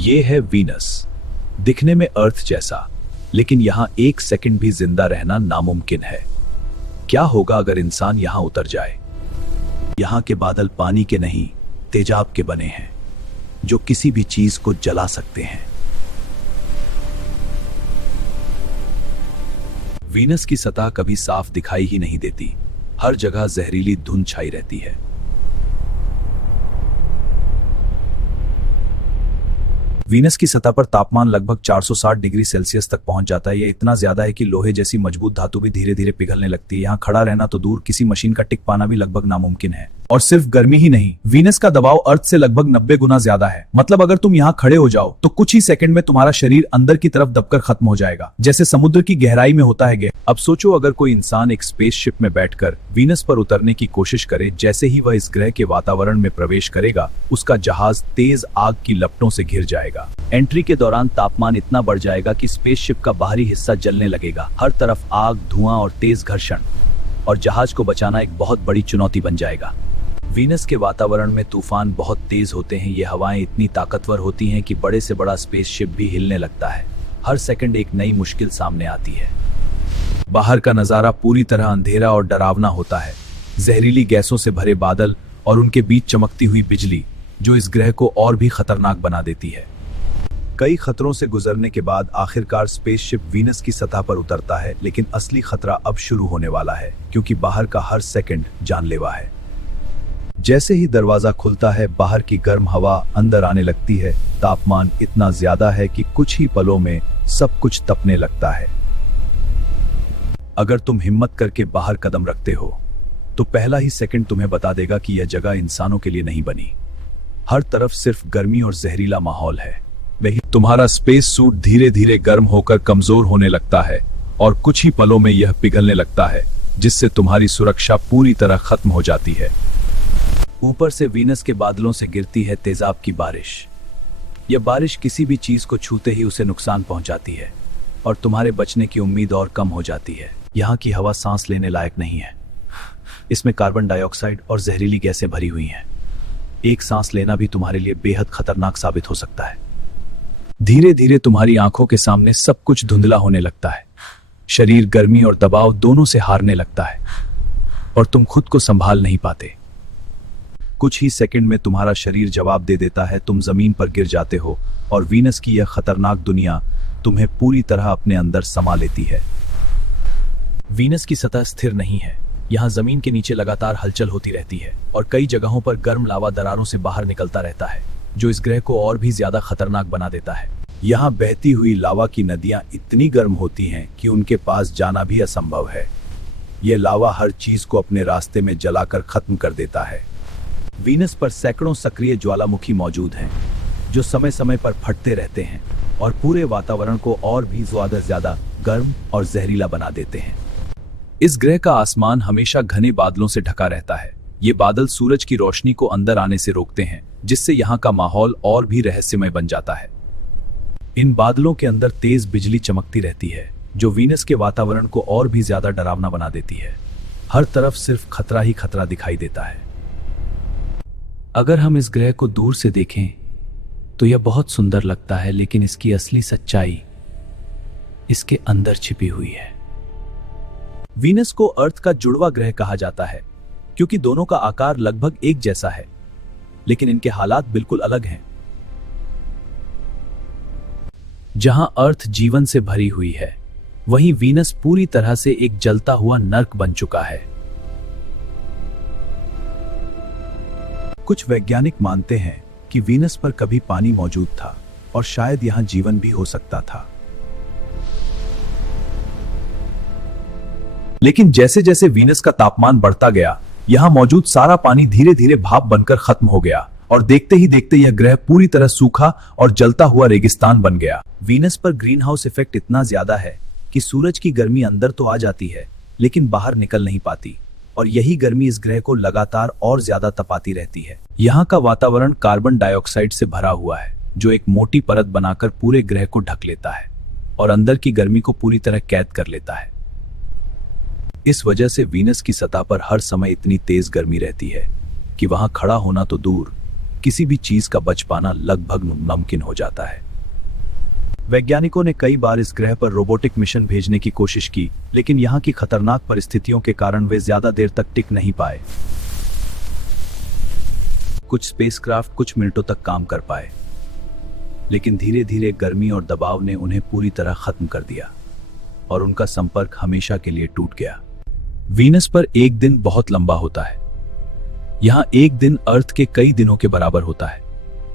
ये है वीनस। दिखने में अर्थ जैसा, लेकिन यहाँ एक सेकंड भी जिंदा रहना नामुमकिन है। क्या होगा अगर इंसान यहाँ उतर जाए? यहाँ के बादल पानी के नहीं, तेजाब के बने हैं, जो किसी भी चीज को जला सकते हैं। वीनस की सतह कभी साफ दिखाई ही नहीं देती। हर जगह जहरीली धुंध छाई रहती है। वीनस की सतह पर तापमान लगभग 460 डिग्री सेल्सियस तक पहुंच जाता है। यह इतना ज्यादा है कि लोहे जैसी मजबूत धातु भी धीरे धीरे पिघलने लगती है। यहाँ खड़ा रहना तो दूर, किसी मशीन का टिक पाना भी लगभग नामुमकिन है। और सिर्फ गर्मी ही नहीं, वीनस का दबाव अर्थ से लगभग 90 गुना ज्यादा है। मतलब अगर तुम यहाँ खड़े हो जाओ तो कुछ ही सेकंड में तुम्हारा शरीर अंदर की तरफ दबकर खत्म हो जाएगा, जैसे समुद्र की गहराई में होता है। अब सोचो, अगर कोई इंसान एक स्पेसशिप में बैठकर वीनस पर उतरने की कोशिश करे, जैसे ही वह इस ग्रह के वातावरण में प्रवेश करेगा, उसका जहाज तेज आग की लपटों से घिर जाएगा। एंट्री के दौरान तापमान इतना बढ़ जाएगा कि स्पेसशिप का बाहरी हिस्सा जलने लगेगा। हर तरफ आग, धुआं और तेज घर्षण, और जहाज को बचाना एक बहुत बड़ी चुनौती बन जाएगा। वीनस के वातावरण में तूफान बहुत तेज होते हैं। ये हवाएं इतनी ताकतवर होती हैं कि बड़े से बड़ा स्पेसशिप भी हिलने लगता है। हर सेकंड एक नई मुश्किल सामने आती है। बाहर का नजारा पूरी तरह अंधेरा और डरावना होता है। जहरीली गैसों से भरे बादल और उनके बीच चमकती हुई बिजली, जो इस ग्रह को और भी खतरनाक बना देती है। कई खतरों से गुजरने के बाद आखिरकार स्पेसशिप वीनस की सतह पर उतरता है, लेकिन असली खतरा अब शुरू होने वाला है, क्योंकि बाहर का हर सेकंड जानलेवा है। जैसे ही दरवाजा खुलता है, बाहर की गर्म हवा अंदर आने लगती है। तापमान इतना ज्यादा है कि कुछ ही पलों में सब कुछ तपने लगता है। अगर तुम हिम्मत करके बाहर कदम रखते हो, तो पहला ही सेकंड तुम्हें बता देगा कि यह जगह इंसानों के लिए नहीं बनी। हर तरफ सिर्फ गर्मी और जहरीला माहौल है। वही तुम्हारा स्पेस सूट धीरे धीरे गर्म होकर कमजोर होने लगता है, और कुछ ही पलों में यह पिघलने लगता है, जिससे तुम्हारी सुरक्षा पूरी तरह खत्म हो जाती है। ऊपर से वीनस के बादलों से गिरती है तेजाब की बारिश। यह बारिश किसी भी चीज को छूते ही उसे नुकसान पहुंचाती है, और तुम्हारे बचने की उम्मीद और कम हो जाती है। यहाँ की हवा सांस लेने लायक नहीं है। इसमें कार्बन डाइऑक्साइड और जहरीली गैसें भरी हुई हैं। एक सांस लेना भी तुम्हारे लिए बेहद खतरनाक साबित हो सकता है। धीरे धीरे तुम्हारी आंखों के सामने सब कुछ धुंधला होने लगता है। शरीर गर्मी और दबाव दोनों से हारने लगता है, और तुम खुद को संभाल नहीं पाते। कुछ ही सेकंड में तुम्हारा शरीर जवाब दे देता है। तुम जमीन पर गिर जाते हो, और वीनस की यह खतरनाक दुनिया तुम्हें पूरी तरह अपने अंदर समा लेती है। वीनस की सतह स्थिर नहीं है। यहाँ जमीन के नीचे लगातार हलचल होती रहती है, और कई जगहों पर गर्म लावा दरारों से बाहर निकलता रहता है, जो इस ग्रह को और भी ज्यादा खतरनाक बना देता है। यहाँ बहती हुई लावा की नदियां इतनी गर्म होती हैं कि उनके पास जाना भी असंभव है। यह लावा हर चीज को अपने रास्ते में जलाकर खत्म कर देता है। वीनस पर सैकड़ों सक्रिय ज्वालामुखी मौजूद हैं, जो समय समय पर फटते रहते हैं और पूरे वातावरण को और भी ज्यादा गर्म और जहरीला बना देते हैं। इस ग्रह का आसमान हमेशा घने बादलों से ढका रहता है। ये बादल सूरज की रोशनी को अंदर आने से रोकते हैं, जिससे यहाँ का माहौल और भी रहस्यमय बन जाता है। इन बादलों के अंदर तेज बिजली चमकती रहती है, जो वीनस के वातावरण को और भी ज्यादा डरावना बना देती है। हर तरफ सिर्फ खतरा ही खतरा दिखाई देता है। अगर हम इस ग्रह को दूर से देखें तो यह बहुत सुंदर लगता है, लेकिन इसकी असली सच्चाई इसके अंदर छिपी हुई है। वीनस को अर्थ का जुड़वा ग्रह कहा जाता है, क्योंकि दोनों का आकार लगभग एक जैसा है, लेकिन इनके हालात बिल्कुल अलग हैं। जहां अर्थ जीवन से भरी हुई है, वहीं वीनस पूरी तरह से एक जलता हुआ नर्क बन चुका है। कुछ वैज्ञानिक मानते हैं कि वीनस पर कभी पानी मौजूद था, और शायद यहां जीवन भी हो सकता था। लेकिन जैसे जैसे वीनस का तापमान बढ़ता गया, यहां मौजूद सारा पानी धीरे धीरे भाप बनकर खत्म हो गया, और देखते ही देखते यह ग्रह पूरी तरह सूखा और जलता हुआ रेगिस्तान बन गया। वीनस पर ग्रीन हाउस इफेक्ट इतना ज्यादा है कि सूरज की गर्मी अंदर तो आ जाती है, लेकिन बाहर निकल नहीं पाती, और यही गर्मी इस ग्रह को लगातार और ज्यादा तपाती रहती है। यहाँ का वातावरण कार्बन डाइऑक्साइड से भरा हुआ है, जो एक मोटी परत बनाकर पूरे ग्रह को ढक लेता है और अंदर की गर्मी को पूरी तरह कैद कर लेता है। इस वजह से वीनस की सतह पर हर समय इतनी तेज गर्मी रहती है कि वहां खड़ा होना तो दूर, किसी भी चीज का बच पाना लगभग मुमकिन हो जाता है। वैज्ञानिकों ने कई बार इस ग्रह पर रोबोटिक मिशन भेजने की कोशिश की, लेकिन यहाँ की खतरनाक परिस्थितियों के कारण वे ज्यादा देर तक टिक नहीं पाए। कुछ स्पेसक्राफ्ट कुछ मिनटों तक काम कर पाए, लेकिन धीरे धीरे गर्मी और दबाव ने उन्हें पूरी तरह खत्म कर दिया और उनका संपर्क हमेशा के लिए टूट गया। वीनस पर एक दिन बहुत लंबा होता है। यहां एक दिन अर्थ के कई दिनों के बराबर होता है,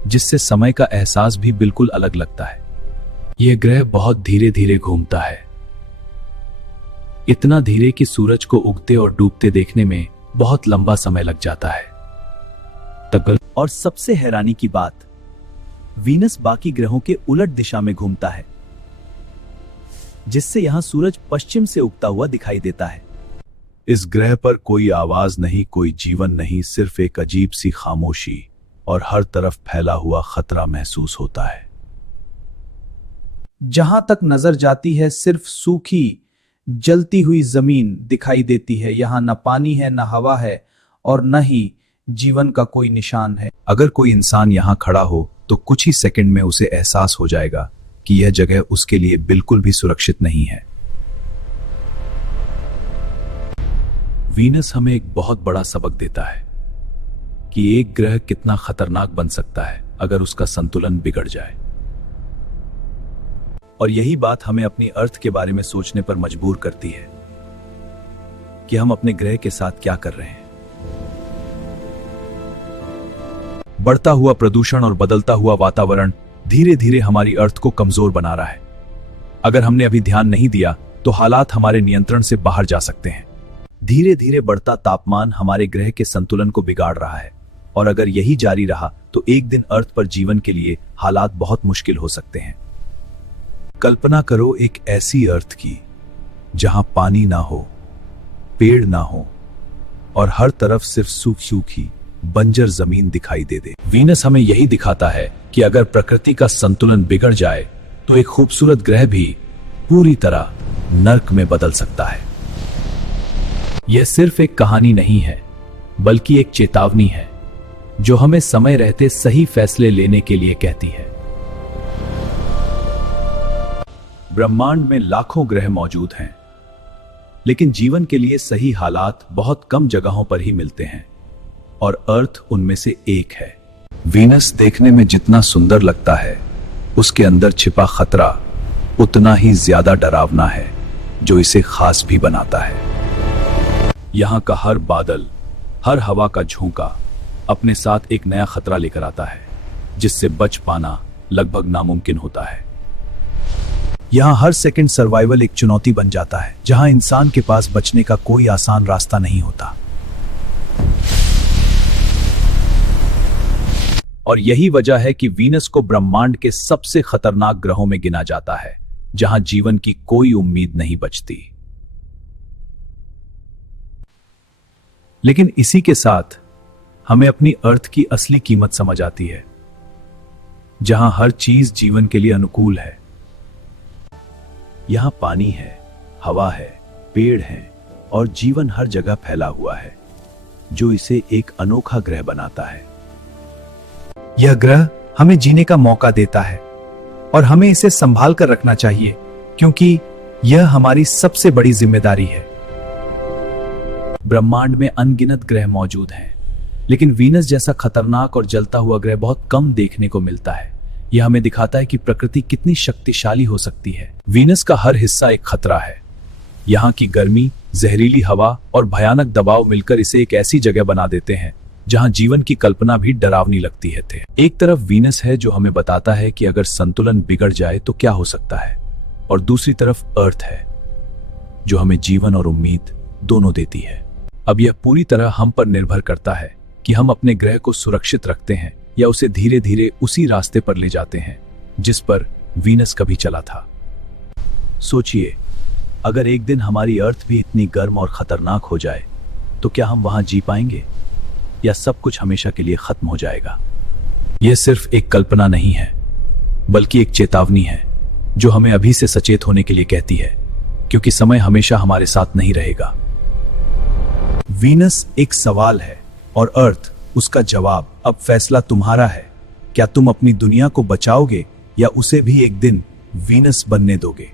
जिससे समय का एहसास भी बिल्कुल अलग लगता है। यह ग्रह बहुत धीरे धीरे घूमता है, इतना धीरे कि सूरज को उगते और डूबते देखने में बहुत लंबा समय लग जाता है। और सबसे हैरानी की बात, वीनस बाकी ग्रहों के उलट दिशा में घूमता है, जिससे यहां सूरज पश्चिम से उगता हुआ दिखाई देता है। इस ग्रह पर कोई आवाज नहीं, कोई जीवन नहीं, सिर्फ एक अजीब सी खामोशी और हर तरफ फैला हुआ खतरा महसूस होता है। जहां तक नजर जाती है सिर्फ सूखी जलती हुई जमीन दिखाई देती है। यहां न पानी है, न हवा है और न ही जीवन का कोई निशान है। अगर कोई इंसान यहां खड़ा हो तो कुछ ही सेकंड में उसे एहसास हो जाएगा कि यह जगह उसके लिए बिल्कुल भी सुरक्षित नहीं है। वीनस हमें एक बहुत बड़ा सबक देता है कि एक ग्रह कितना खतरनाक बन सकता है अगर उसका संतुलन बिगड़ जाए। और यही बात हमें अपनी अर्थ के बारे में सोचने पर मजबूर करती है कि हम अपने ग्रह के साथ क्या कर रहे हैं। बढ़ता हुआ प्रदूषण और बदलता हुआ वातावरण धीरे धीरे हमारी अर्थ को कमजोर बना रहा है। अगर हमने अभी ध्यान नहीं दिया तो हालात हमारे नियंत्रण से बाहर जा सकते हैं। धीरे धीरे बढ़ता तापमान हमारे ग्रह के संतुलन को बिगाड़ रहा है और अगर यही जारी रहा तो एक दिन अर्थ पर जीवन के लिए हालात बहुत मुश्किल हो सकते हैं। कल्पना करो एक ऐसी अर्थ की जहां पानी ना हो, पेड़ ना हो और हर तरफ सिर्फ सूखी बंजर जमीन दिखाई दे। वीनस हमें यही दिखाता है कि अगर प्रकृति का संतुलन बिगड़ जाए तो एक खूबसूरत ग्रह भी पूरी तरह नर्क में बदल सकता है। यह सिर्फ एक कहानी नहीं है, बल्कि एक चेतावनी है जो हमें समय रहते सही फैसले लेने के लिए कहती है। ब्रह्मांड में लाखों ग्रह मौजूद हैं, लेकिन जीवन के लिए सही हालात बहुत कम जगहों पर ही मिलते हैं और अर्थ उनमें से एक है। वीनस देखने में जितना सुंदर लगता है, उसके अंदर छिपा खतरा उतना ही ज्यादा डरावना है, जो इसे खास भी बनाता है। यहां का हर बादल, हर हवा का झोंका अपने साथ एक नया खतरा लेकर आता है, जिससे बच पाना लगभग नामुमकिन होता है। यहां हर सेकंड सर्वाइवल एक चुनौती बन जाता है, जहां इंसान के पास बचने का कोई आसान रास्ता नहीं होता। और यही वजह है कि वीनस को ब्रह्मांड के सबसे खतरनाक ग्रहों में गिना जाता है, जहां जीवन की कोई उम्मीद नहीं बचती। लेकिन इसी के साथ हमें अपनी अर्थ की असली कीमत समझ आती है, जहां हर चीज जीवन के लिए अनुकूल है। यहां पानी है, हवा है, पेड़ हैं और जीवन हर जगह फैला हुआ है, जो इसे एक अनोखा ग्रह बनाता है। यह ग्रह हमें जीने का मौका देता है और हमें इसे संभाल कर रखना चाहिए, क्योंकि यह हमारी सबसे बड़ी जिम्मेदारी है। ब्रह्मांड में अनगिनत ग्रह मौजूद हैं, लेकिन वीनस जैसा खतरनाक और जलता हुआ ग्रह बहुत कम देखने को मिलता है। यह हमें दिखाता है कि प्रकृति कितनी शक्तिशाली हो सकती है। वीनस का हर हिस्सा एक खतरा है। यहाँ की गर्मी, जहरीली हवा और भयानक दबाव मिलकर इसे एक ऐसी जगह बना देते हैं जहां जीवन की कल्पना भी डरावनी लगती है। एक तरफ वीनस है जो हमें बताता है कि अगर संतुलन बिगड़ जाए तो क्या हो सकता है, और दूसरी तरफ अर्थ है जो हमें जीवन और उम्मीद दोनों देती है। अब यह पूरी तरह हम पर निर्भर करता है कि हम अपने ग्रह को सुरक्षित रखते हैं या उसे धीरे धीरे उसी रास्ते पर ले जाते हैं जिस पर वीनस कभी चला था। सोचिए, अगर एक दिन हमारी अर्थ भी इतनी गर्म और खतरनाक हो जाए तो क्या हम वहां जी पाएंगे, या सब कुछ हमेशा के लिए खत्म हो जाएगा? यह सिर्फ एक कल्पना नहीं है, बल्कि एक चेतावनी है जो हमें अभी से सचेत होने के लिए कहती है, क्योंकि समय हमेशा हमारे साथ नहीं रहेगा। वीनस एक सवाल है और अर्थ उसका जवाब, अब फैसला तुम्हारा है। क्या तुम अपनी दुनिया को बचाओगे या उसे भी एक दिन वीनस बनने दोगे?